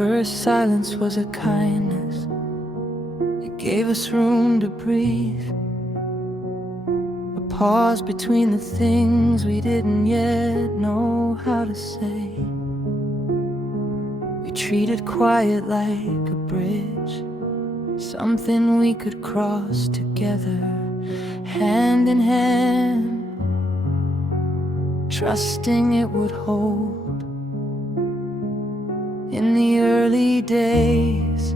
first silence was a kindness. It gave us room to breathe, a pause between the things we didn't yet know how to say. We treated quiet like a bridge, something we could cross together, hand in hand, trusting it would hold. In the early days,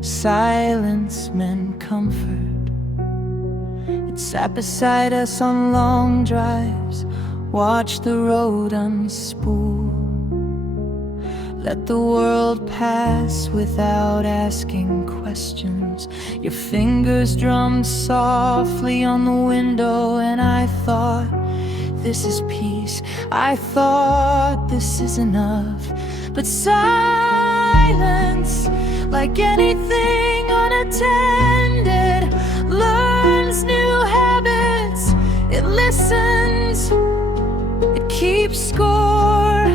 silence meant comfort. It sat beside us on long drives, watched the road unspool, let the world pass without asking questions. Your fingers drummed softly on the window, and I thought, this is peace. I thought, this is enough. But silence, like anything unattended, learns new habits. It listens, it keeps score.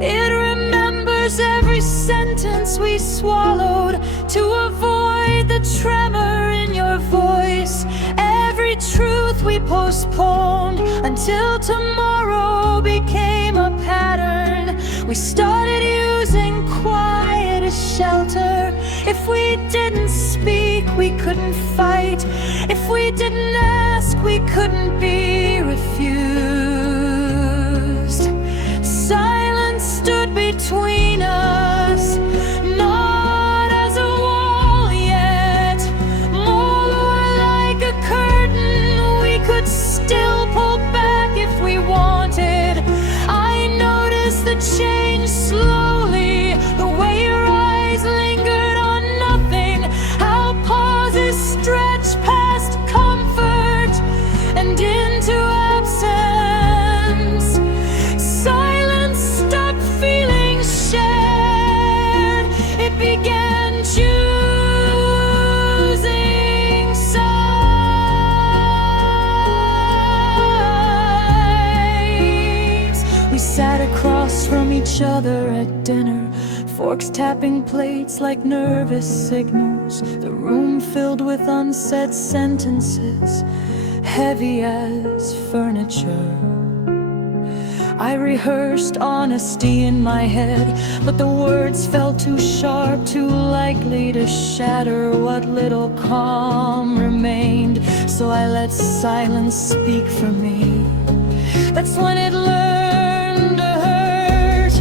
It remembers every sentence we swallowed to avoid the tremor in your voice. Every truth we postponed until tomorrow became a pattern. We started using quiet as shelter. If we didn't speak, we couldn't fight. If we didn't ask, we couldn't be refused. Silence stood between us, not as a wall yet, more like a curtain we could still pull back if we wanted. I noticed the change slowly, the way your eyes lingered on nothing, how pauses stretch past comfort and into absence. Silence stopped feeling shared, it began choosing sides. We sat across from each other at dinner, forks tapping plates like nervous signals. The room filled with unsaid sentences, heavy as furniture. I rehearsed honesty in my head, but the words felt too sharp, too likely to shatter what little calm remained. So I let silence speak for me. That's when it learned to hurt.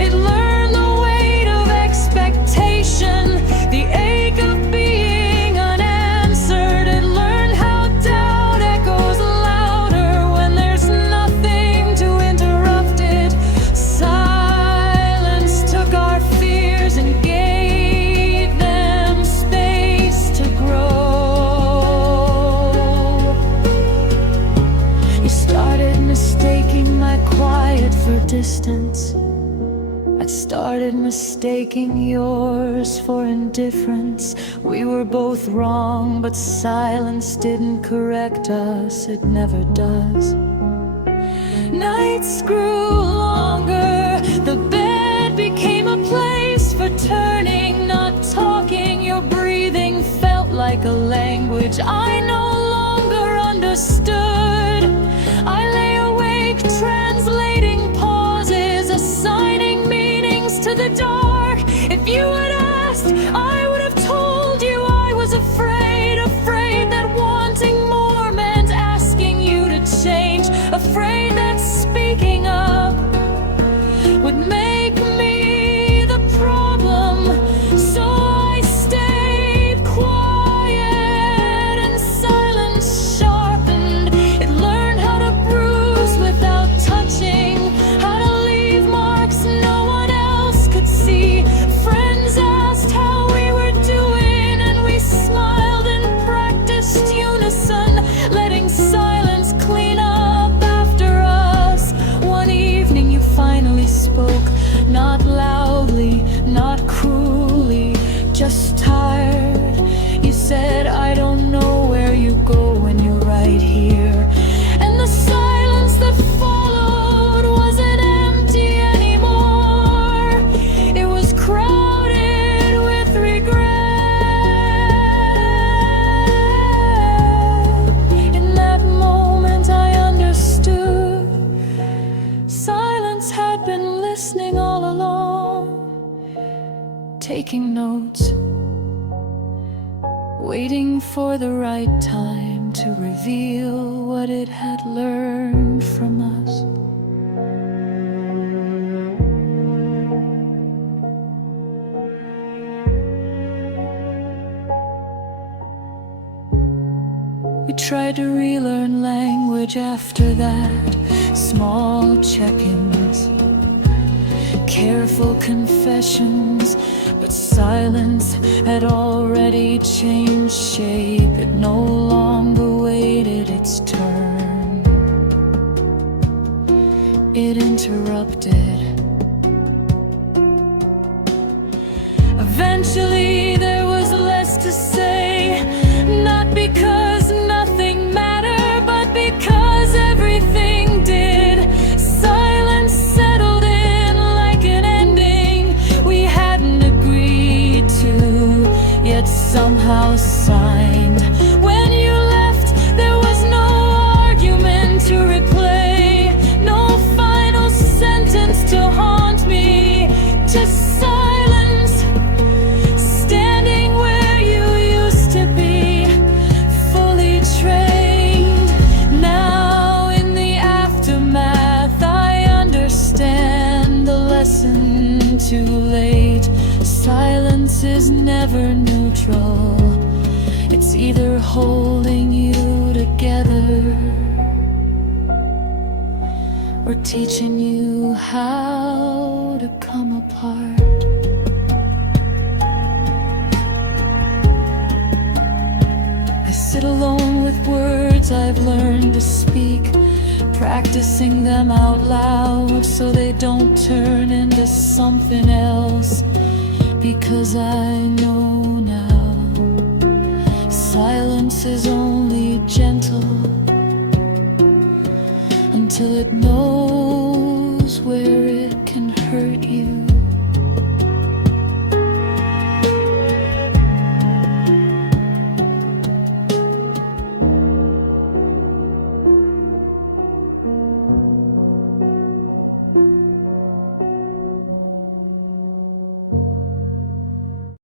It learned the weight of expectation, the ache of being unanswered. It learned how doubt echoes louder when there's nothing to interrupt it. Silence took our fears and gave them space to grow. You started mistaking my quiet for distance. I started mistaking yours for indifference. We were both wrong, but silence didn't correct us. It never does. Nights grew longer, the bed became a place for turning, not talking. Your breathing felt like a language I no longer understood. I lay awake translating pauses, assigning meanings to the dark. If you had asked, I would have told you I was afraid, afraid that wanting more meant asking you to change, afraid that speaking up would make me the problem. So I stayed quiet, and silence sharpened. It learned how to bruise without touching, how to leave marks no one else could see. Friends asked how we were doing, and we smiled and practiced unison, letting silence clean up after us. One evening you finally spoke, not loudly, not cruelly, just tired. You said, I don't know where you go when you're right here. And the silence that followed wasn't empty anymore. It was taking notes, waiting for the right time to reveal what it had learned from us. We tried to relearn language after that, small check-ins, careful confessions, but silence had already changed shape. It no longer waited its turn. It interrupted. Eventually there was less to say, not because nothing mattered, but because everything did. Silence settled in like an ending we hadn't agreed to, yet somehow signed. When you left, there was no argument to replay, no final sentence to haunt me, just silence, standing where you used to be, fully trained. Now in the aftermath, I understand the lesson too late. Silence is never neutral. It's either holding you together or teaching you how to come apart. I sit alone with words I've learned to speak, practicing them out loud so they don't turn into something else. Because I know now, silence is only gentle until it knows where